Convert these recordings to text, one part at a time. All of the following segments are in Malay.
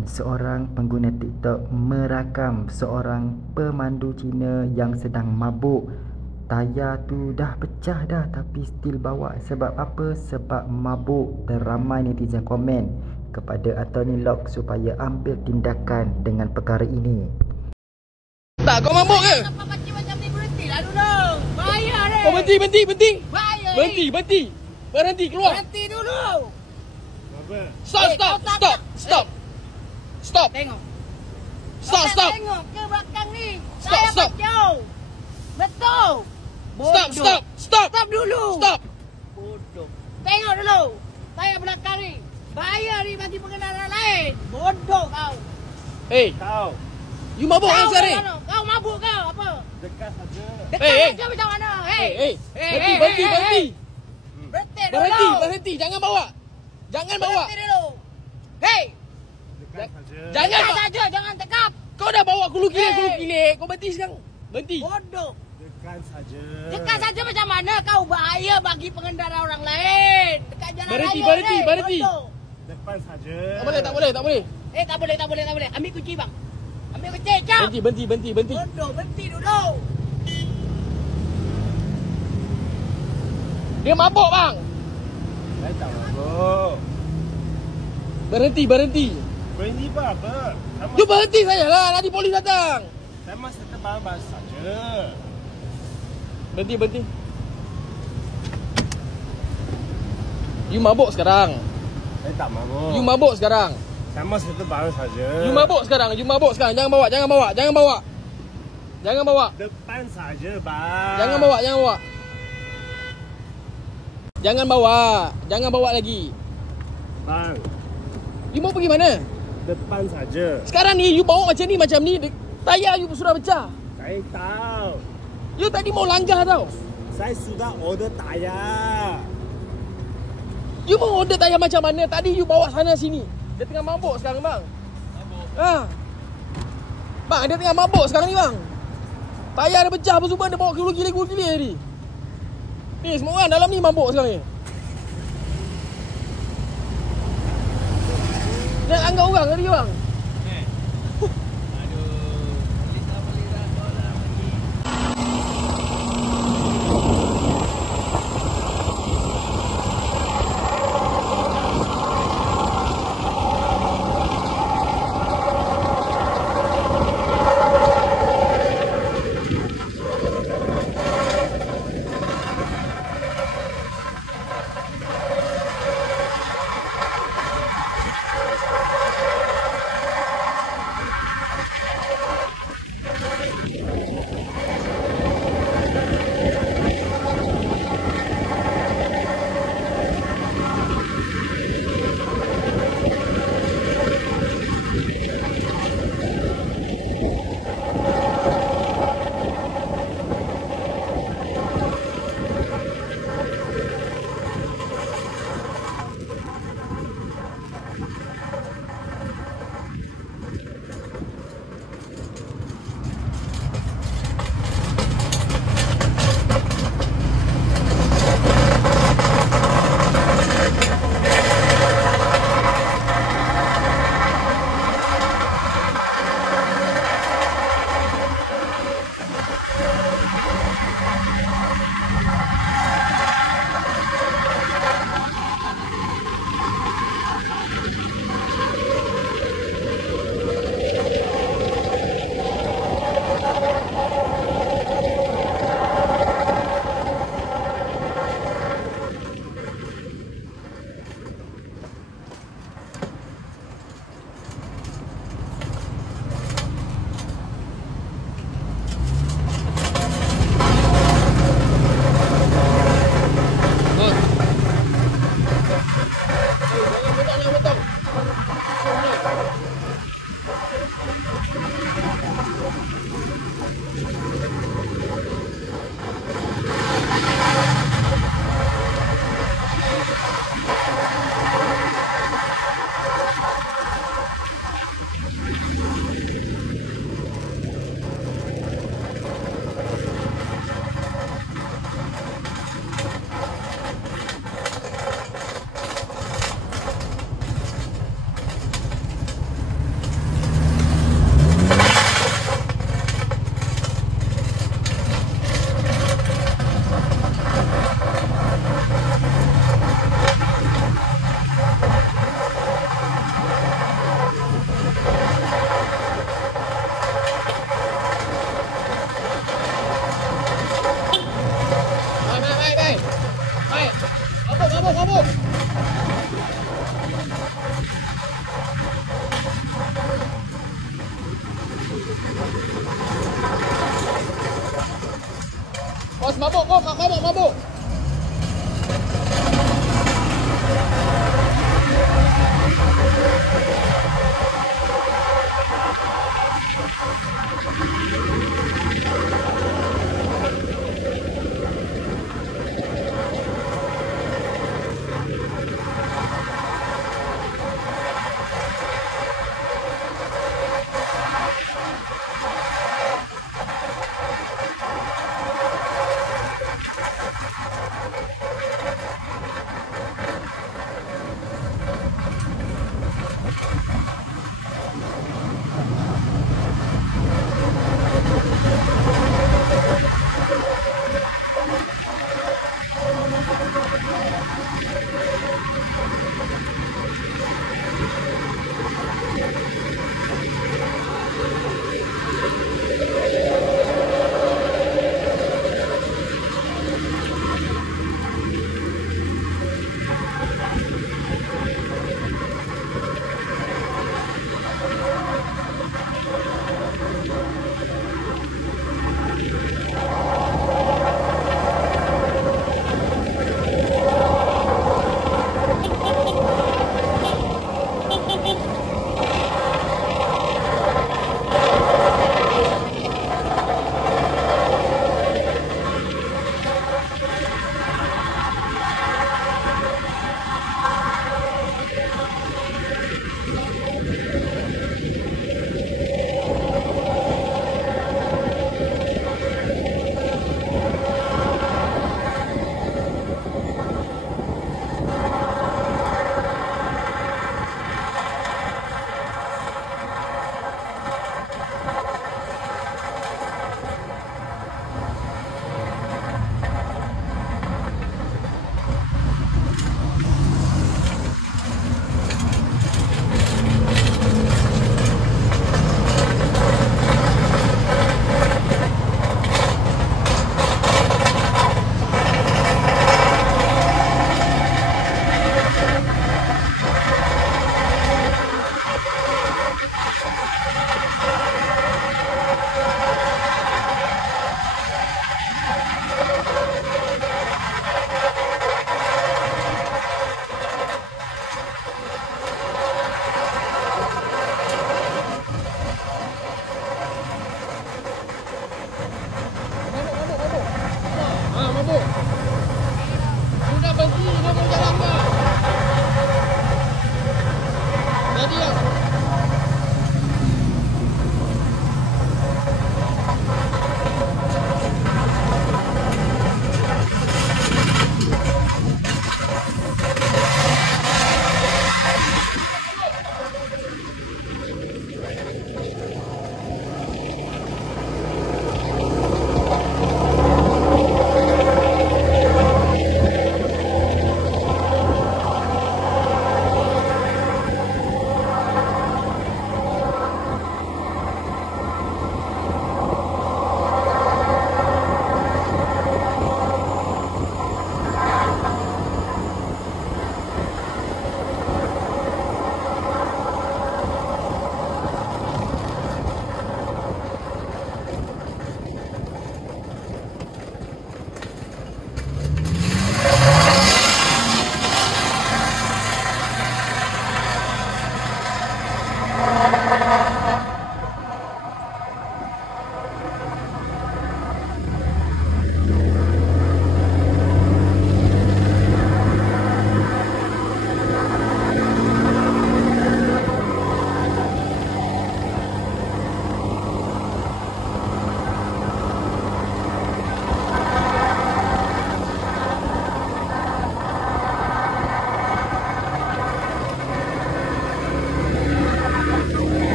Kemudian, seorang pengguna TikTok merakam seorang pemandu Cina yang sedang mabuk. Tayar tu dah pecah dah tapi still bawa. Sebab apa? Sebab mabuk. Dan ramai netizen komen kepada Anthony Loke supaya ambil tindakan dengan perkara ini. Tak, kau mabuk ke? Apa macam ni, berhentilah dulu. Bayar ni. Kau berhenti. Bayar Berhenti. Berhenti, keluar. Berhenti dulu. Stop. Tengok. Stop. Tengok ke belakang ni. Stop, Saya stop. bacau. Betul. Stop. Stop dulu. Stop. Bodoh. Tengok dulu. Saya belakang ni. Bayar ni bagi pengendara lain. Bodoh kau. Hey, Kau you mabuk kan sekarang ni? Kau mabuk ke apa? dekat saja. Dekat Hey. saja macam mana? Hey, berhenti. Berhenti dulu. Jangan bawa. Berhenti dulu. Hei. Dekat saja. Jangan. Dekat saja, jangan tekap. Kau dah bawa kulu Hey. kilik. Kau berhenti sekarang. Berhenti. Bodoh. Dekat saja. Dekat saja macam mana? Kau bahaya bagi pengendara orang lain. Dekat jalan Berhenti. Bodoh. Depan saja. Tak boleh. Tak boleh. Ambil kunci bang. Ambil kunci, cap. Berhenti. Bodoh, berhenti dulu. Dia mabuk bang. Saya tak mabuk. Berhenti. Berhenti apa? You berhenti sajalah. Nanti polis datang. Saya masih terbang saja. Berhenti. You mabuk sekarang. Saya tak mabuk. You mabuk sekarang. Saya masih terbang saja. You mabuk sekarang. Jangan bawa. Depan saja, bang. Jangan bawa. Jangan bawa lagi. Bang, You mau pergi mana? depan saja. Sekarang ni you bawa macam ni. Tayar you sudah pecah. Saya tahu. You tadi mau langgar tau. Saya sudah order tayar. You mau order tayar macam mana? Tadi you bawa sana sini. Dia tengah mabuk sekarang bang. Bang, dia tengah mabuk sekarang ni bang. Tayar dia pecah apa semua. Dia bawa gila-gila tadi. Ni semua orang dalam ni mabuk sekarang ni. Dia langgar orang tadi bang. Bos, mabuk bos, mabuk.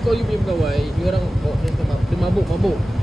kau you punya pegawai, ni orang bawa dia mabuk-mabuk.